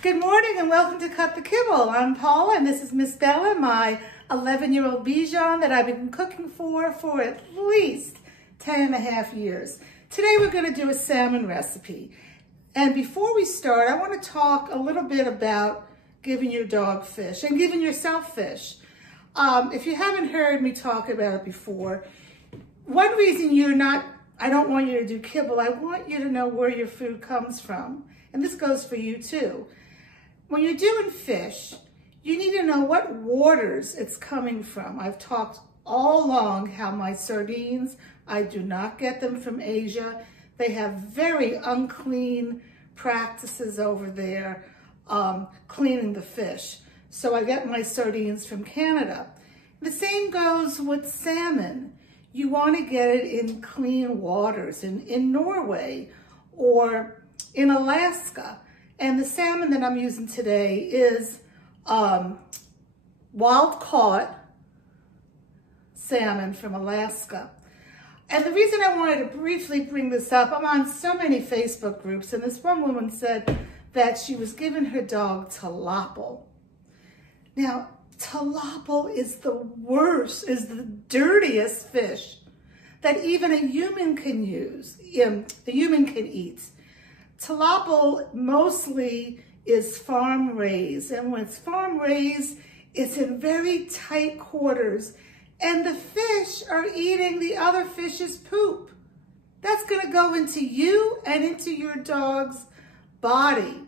Good morning and welcome to Cut the Kibble. I'm Paula and this is Miss Bella, my 11-year-old Bichon that I've been cooking for at least 10.5 years. Today we're going to do a salmon recipe. And before we start, I want to talk a little bit about giving your dog fish and giving yourself fish. If you haven't heard me talk about it before, one reason I don't want you to do kibble, I want you to know where your food comes from. And this goes for you too. When you're doing fish, you need to know what waters it's coming from. I've talked all along how my sardines, I do not get them from Asia. They have very unclean practices over there cleaning the fish. So I get my sardines from Canada. The same goes with salmon. You want to get it in clean waters in Norway or in Alaska. And the salmon that I'm using today is wild caught salmon from Alaska. And the reason I wanted to briefly bring this up, I'm on so many Facebook groups, and this one woman said that she was giving her dog tilapia. Now, tilapia is the worst, is the dirtiest fish that even a human can use, a human can eat. Tilapia mostly is farm raised, and when it's farm raised, it's in very tight quarters, and the fish are eating the other fish's poop. That's going to go into you and into your dog's body.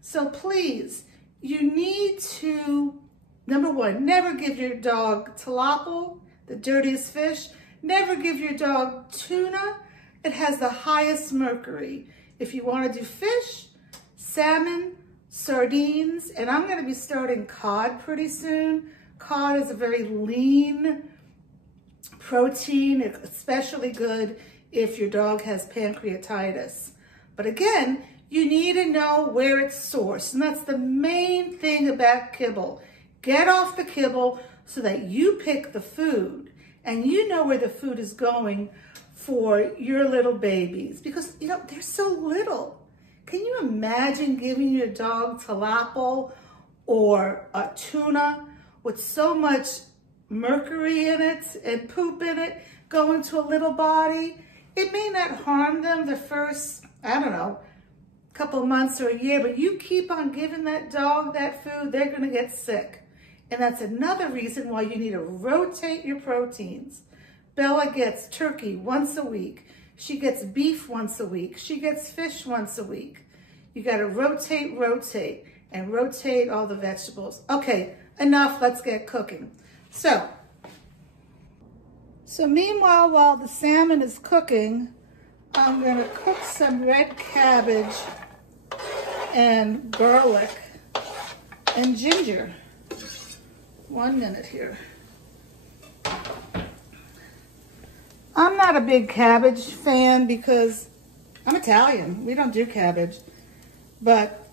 So please, you need to, number one, never give your dog tilapia, the dirtiest fish. Never give your dog tuna. It has the highest mercury. If you want to do fish, salmon, sardines, and I'm going to be starting cod pretty soon. Cod is a very lean protein. It's especially good if your dog has pancreatitis. But again, you need to know where it's sourced. And that's the main thing about kibble. Get off the kibble so that you pick the food and you know where the food is going for your little babies, because you know they're so little. Can you imagine giving your dog tilapia or a tuna with so much mercury in it and poop in it going to a little body? It may not harm them the first, I don't know, couple months or a year, but you keep on giving that dog that food, they're going to get sick. And that's another reason why you need to rotate your proteins. Bella gets turkey once a week. She gets beef once a week. She gets fish once a week. You got to rotate, and rotate all the vegetables. Okay, enough. Let's get cooking. So meanwhile, while the salmon is cooking, I'm going to cook some red cabbage and garlic and ginger. 1 minute here. I'm not a big cabbage fan because I'm Italian. We don't do cabbage. But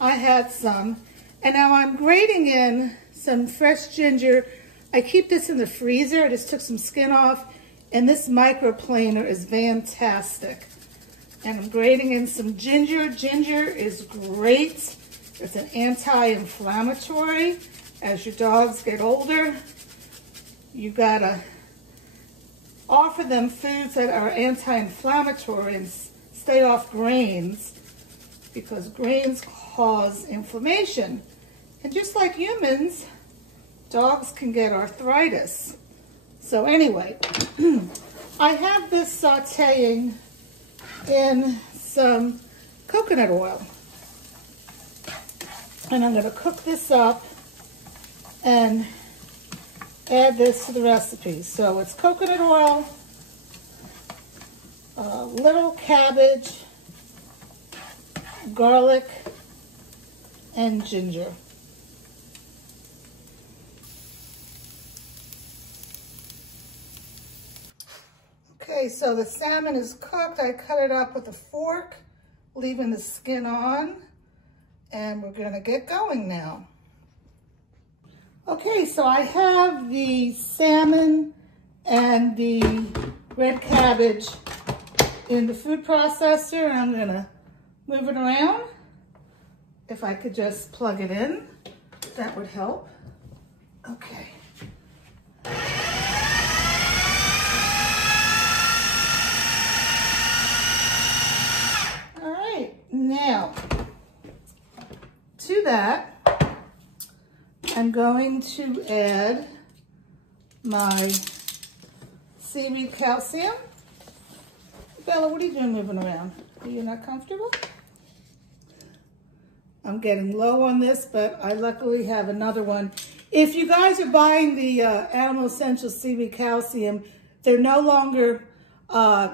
I had some. And now I'm grating in some fresh ginger. I keep this in the freezer. I just took some skin off. And this microplaner is fantastic. And I'm grating in some ginger. Ginger is great. It's an anti-inflammatory. As your dogs get older, you gotta offer them foods that are anti-inflammatory and stay off grains, because grains cause inflammation. And just like humans, dogs can get arthritis. So anyway, I have this sauteing in some coconut oil. And I'm gonna cook this up and add this to the recipe. So it's coconut oil, a little cabbage, garlic, and ginger. Okay, so the salmon is cooked. I cut it up with a fork, leaving the skin on, and we're gonna get going now. Okay, so I have the salmon and the red cabbage in the food processor, and I'm gonna move it around. if I could just plug it in, that would help. Okay. All right, now to that, I'm going to add my seaweed calcium. Bella, what are you doing moving around? Are you not comfortable? I'm getting low on this, but I luckily have another one. If you guys are buying the Animal Essentials Seaweed Calcium, they're no longer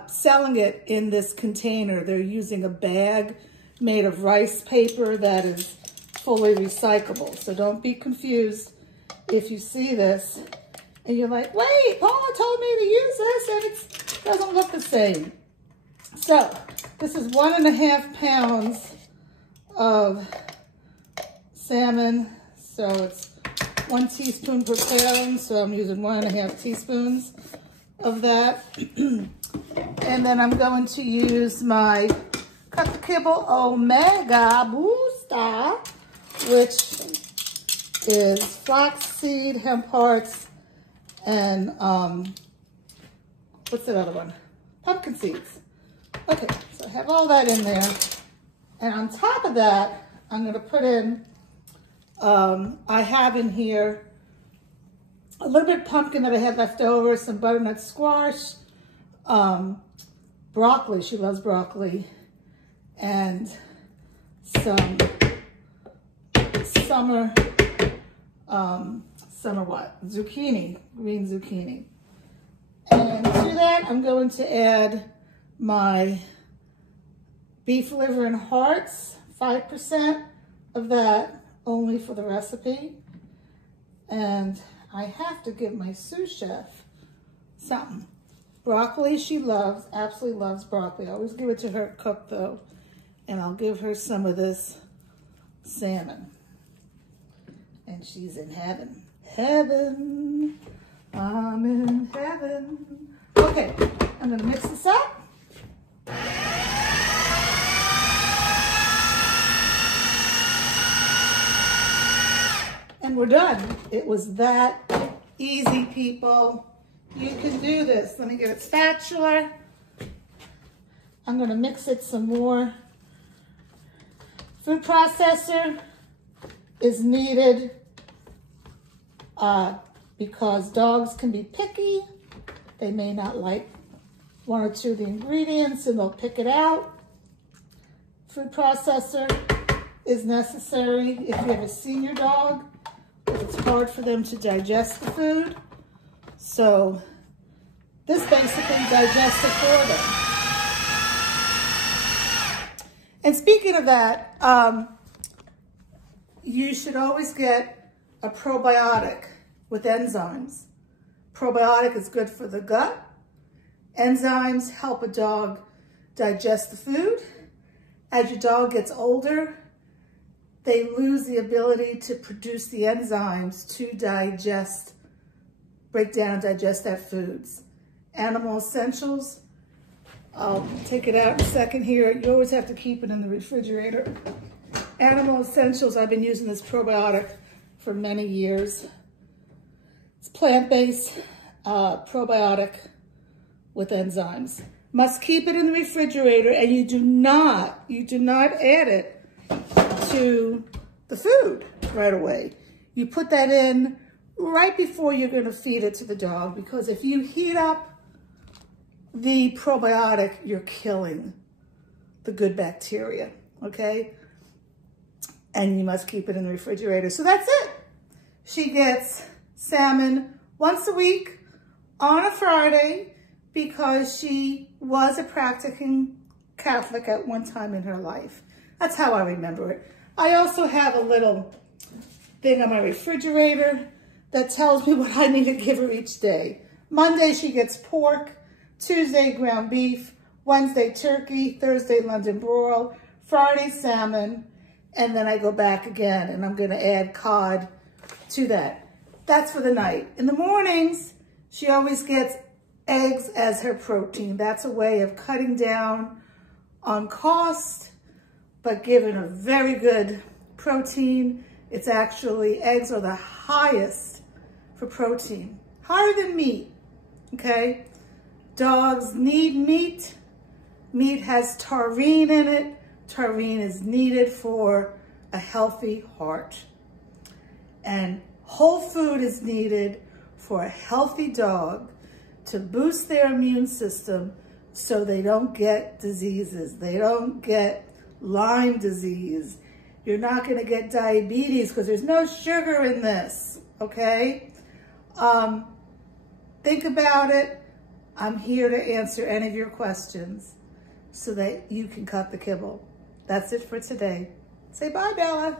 selling it in this container. They're using a bag made of rice paper that is fully recyclable. So don't be confused if you see this and you're like, wait, Paula told me to use this and it doesn't look the same. So this is 1.5 pounds of salmon. So it's 1 teaspoon per pound. So I'm using 1.5 teaspoons of that. And then I'm going to use my Cut the Kibble Omega Booster, which is flaxseed, hemp hearts, and what's that other one? Pumpkin seeds. Okay, so I have all that in there. And on top of that, I'm gonna put in, I have in here a little bit of pumpkin that I had left over, some butternut squash, broccoli, she loves broccoli, and some summer what? Zucchini, green zucchini. And to that, I'm going to add my beef liver and hearts, 5% of that only for the recipe. And I have to give my sous chef something. Broccoli, she loves, absolutely loves broccoli. I always give it to her cooked though. And I'll give her some of this salmon. And she's in heaven. Heaven, I'm in heaven. Okay, I'm gonna mix this up. And we're done. It was that easy, people. You can do this. Let me get a spatula. I'm gonna mix it some more. Food processor is needed because dogs can be picky. They may not like 1 or 2 of the ingredients and they'll pick it out. Food processor is necessary if you have a senior dog, because it's hard for them to digest the food. So this basically digests it for them. And speaking of that, you should always get a probiotic with enzymes. Probiotic is good for the gut. Enzymes help a dog digest the food. As your dog gets older, they lose the ability to produce the enzymes to digest, break down and digest that foods. Animal Essentials, I'll take it out in a second here. You always have to keep it in the refrigerator. Animal Essentials, I've been using this probiotic for many years. It's plant-based probiotic with enzymes. Must keep it in the refrigerator, and you do not add it to the food right away. You put that in right before you're gonna feed it to the dog, because if you heat up the probiotic, you're killing the good bacteria, okay? And you must keep it in the refrigerator. So that's it. She gets salmon once a week on a Friday because she was a practicing Catholic at one time in her life. That's how I remember it. I also have a little thing on my refrigerator that tells me what I need to give her each day. Monday, she gets pork. Tuesday, ground beef. Wednesday, turkey. Thursday, London broil. Friday, salmon. And then I go back again, and I'm going to add cod to that. That's for the night. In the mornings, she always gets eggs as her protein. That's a way of cutting down on cost, but giving a very good protein. It's actually, eggs are the highest for protein, higher than meat, okay? Dogs need meat. Meat has taurine in it. Taurine is needed for a healthy heart. And whole food is needed for a healthy dog to boost their immune system so they don't get diseases. They don't get Lyme disease. You're not going to get diabetes because there's no sugar in this, okay? Think about it. I'm here to answer any of your questions so that you can cut the kibble. That's it for today. Say bye, Bella.